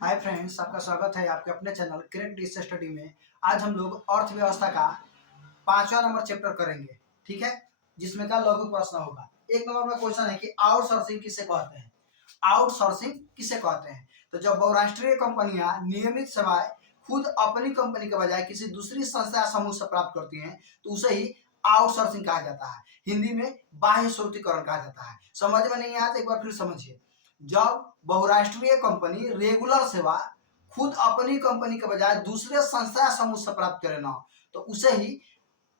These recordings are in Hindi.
हाय फ्रेंड्स, आपका स्वागत है आपके अपने चैनल क्रेक डिश स्टडी में। आज हम लोग अर्थव्यवस्था का 5वां नंबर चैप्टर करेंगे, ठीक है, जिसमें का लघु प्रश्न होगा। 1 नंबर में क्वेश्चन है कि आउटसोर्सिंग किसे कहते हैं। आउटसोर्सिंग किसे कहते हैं? तो जब बहुराष्ट्रीय कंपनियां नियमित सेवाएं खुद अपनी कंपनी के बजाय किसी दूसरी संस्था या समूह से प्राप्त करती हैं तो उसे ही आउटसोर्सिंग कहा जाता है। हिंदी में बाह्य स्रोतीकरण कहा जाता है। समझ में नहीं आया तो एक बार फिर समझिए। जब बहुराष्ट्रीय कंपनी रेगुलर सेवा खुद अपनी कंपनी के बजाय दूसरे संस्था या समूह से प्राप्त करे ना तो उसे ही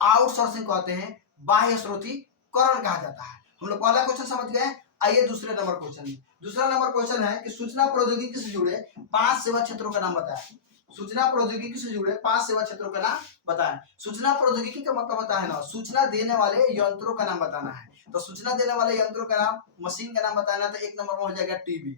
आउटसोर्सिंग कहते हैं, बाह्य स्रोतीकरण कहा जाता है। हम लोग पहला क्वेश्चन समझ गए। आइए दूसरे नंबर क्वेश्चन में। दूसरा नंबर क्वेश्चन है कि सूचना प्रौद्योगिकी से जुड़े 5 सेवा क्षेत्रों का नाम बताएं। सूचना प्रौद्योगिकी से जुड़े 5 सेवा क्षेत्रों का नाम बताएं। सूचना प्रौद्योगिकी का मतलब होता है ना, सूचना देने वाले यंत्रों का नाम बताना है। तो सूचना देने वाले यंत्रों का नाम, मशीन का नाम बताना। तो 1 नंबर में हो जाएगा टीवी,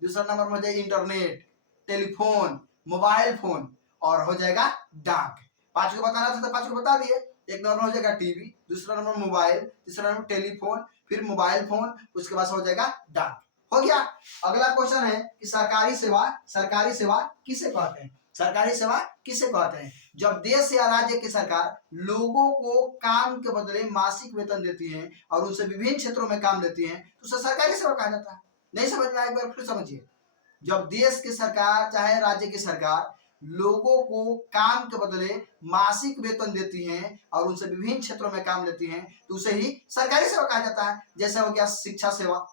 दूसरा नंबर में हो जाएगा इंटरनेट, टेलीफोन, मोबाइल फोन और हो जाएगा डाक। 5 को बताना था तो 5 को बता दिए। 1 नंबर में हो जाएगा टीवी, दूसरा नंबर मोबाइल, तीसरा नंबर टेलीफोन, फिर मोबाइल फोन, उसके बाद हो जाएगा डाक। हो गया। अगला क्वेश्चन है कि सरकारी सेवा किसे कहते हैं। सरकारी सेवा किसे कहते हैं? जब देश या राज्य की सरकार लोगों को काम के बदले मासिक वेतन देती है और उनसे विभिन्न क्षेत्रों में काम लेती है तो उसे सरकारी सेवा कहा जाता है। नहीं समझ में आया एक बार फिर समझिए। जब देश की सरकार चाहे राज्य की सरकार लोगों को काम के बदले मासिक वेतन देती हैं और उनसे विभिन्न क्षेत्रों में काम लेती हैं तो उसे ही सरकारी सेवा कहा जाता है। जैसे हो गया शिक्षा सेवा,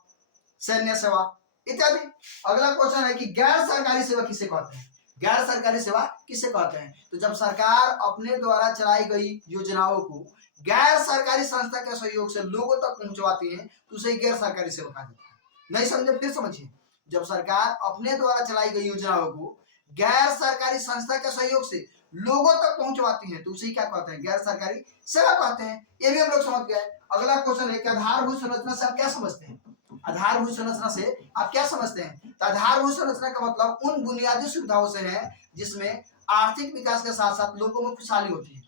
सैन्य सेवा इत्यादि। अगला क्वेश्चन है कि गैर सरकारी सेवा किसे कहते हैं। गैर सरकारी सेवा किसे कहते हैं? तो जब सरकार अपने द्वारा चलाई गई योजनाओं को गैर सरकारी संस्था के सहयोग से लोगों तक पहुंचवाती है तो उसे गैर सरकारी सेवा कहा जाता है। नहीं समझे फिर समझिए। जब सरकार अपने द्वारा चलाई गई योजनाओं को गैर सरकारी संस्था के सहयोग से लोगों तक पहुंचवाती है तो उसे क्या कहते हैं? गैर सरकारी सेवा कहते हैं। ये भी हम लोग समझ गए। अगला क्वेश्चन है कि आधारभूत संरचना से आप क्या समझते हैं। आधारभूत संरचना से आप क्या समझते हैं? तो आधारभूत संरचना का मतलब उन बुनियादी सुविधाओं से है जिसमें आर्थिक विकास के साथ साथ लोगों में खुशहाली होती है।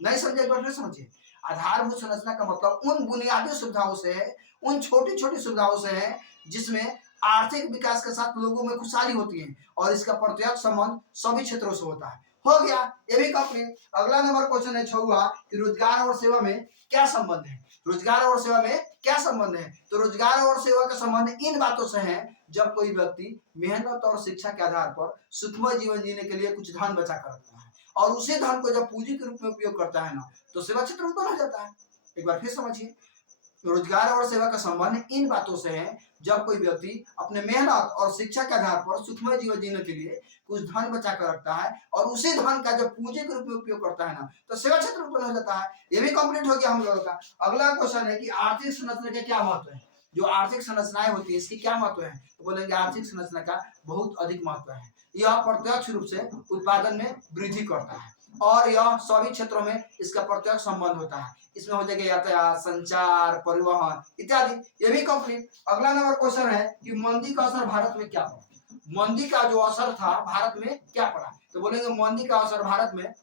नहीं समझे एक बार फिर समझिए। आधारभूत संरचना का मतलब उन बुनियादी सुविधाओं से है, उन छोटी छोटी सुविधाओं से है जिसमें आर्थिक विकास के साथ लोगों में खुशहाली होती है और इसका प्रत्यक्ष संबंध सभी क्षेत्रों से होता है। हो गया, ये भी कंप्लीट। अगला नंबर क्वेश्चन है 6वां कि रोजगार और सेवा में क्या संबंध है। रोजगार और सेवा में क्या संबंध है? तो रोजगार और सेवा का संबंध इन बातों से है जब कोई व्यक्ति मेहनत और शिक्षा के आधार पर सुखमय जीवन जीने के लिए कुछ धन बचा कर रखता है और उसी धन को जब पूंजी के रूप में उपयोग करता है ना तो सेवा क्षेत्र उत्पन्न हो जाता है। एक बार फिर समझिए। रोजगार और सेवा का संबंध इन बातों से है जब कोई व्यक्ति अपने मेहनत और शिक्षा के आधार पर सुखमय जीवन जीने के लिए कुछ धन बचा कर रखता है और उसी धन का जब पूंजी के रूप में उपयोग करता है ना तो सेवा क्षेत्र उत्पन्न हो जाता है। ये भी कंप्लीट हो गया हम लोगों का। अगला क्वेश्चन है कि आर्थिक संरचना के क्या महत्व है। जो आर्थिक संरचनाएं होती है इसकी क्या महत्व है? तो बोलेंगे आर्थिक संरचना का बहुत अधिक महत्व है। यह प्रत्यक्ष रूप से उत्पादन में वृद्धि करता है और यह सभी क्षेत्रों में इसका प्रत्यक्ष संबंध होता है। इसमें हो जाएगा यातायात, संचार, परिवहन इत्यादि। ये भी कंप्लीट। अगला नंबर क्वेश्चन है कि मंदी का असर भारत में क्या पड़ा। मंदी का जो असर था भारत में क्या पड़ा? तो बोलेंगे मंदी का असर भारत में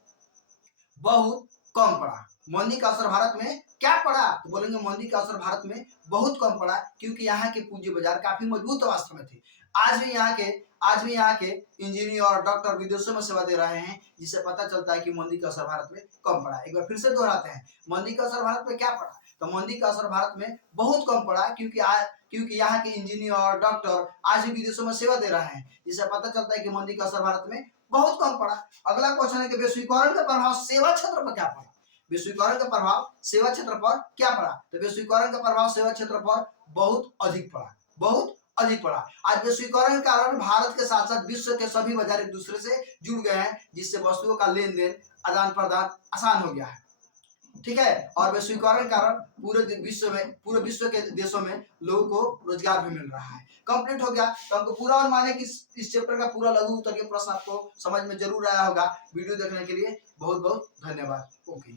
बहुत कम पड़ा। मंदी का असर भारत में क्या पड़ा? तो बोलेंगे मंदी का असर भारत में बहुत कम पड़ा क्योंकि यहाँ के पूंजी बाजार काफी मजबूत अवस्था में थे। आज भी यहाँ के इंजीनियर और डॉक्टर विदेशों में सेवा दे रहे हैं जिससे पता चलता है कि मंदी का असर भारत में कम पड़ा। एक बार फिर से दोहराते हैं, मंदी का असर भारत में क्या पड़ा? तो मंदी का असर भारत में बहुत कम पड़ा क्योंकि यहाँ के इंजीनियर और डॉक्टर आज भी विदेशों में सेवा दे रहे हैं जिससे पता चलता है कि मंदी का असर भारत में बहुत कम पड़ा। अगला क्वेश्चन है कि वैश्वीकरण का प्रभाव सेवा क्षेत्र पर क्या पड़ा। वैश्वीकरण का प्रभाव सेवा क्षेत्र पर क्या पड़ा? तो वैश्वीकरण का प्रभाव सेवा क्षेत्र पर बहुत अधिक पड़ा, बहुत अधिक पड़ा। आज वैश्वीकरण के कारण भारत के साथ साथ विश्व के सभी बाजार एक दूसरे से जुड़ गए हैं जिससे वस्तुओं का लेन देन, आदान प्रदान आसान हो गया है। ठीक है। और वैश्वीकरण के कारण पूरे विश्व के देशों में लोगों को रोजगार भी मिल रहा है। कंप्लीट हो गया। तो हमको पूरा माने कि इस चैप्टर का पूरा लघु उत्तर के प्रश्न आपको समझ में जरूर आया होगा। वीडियो देखने के लिए बहुत बहुत धन्यवाद। ओके।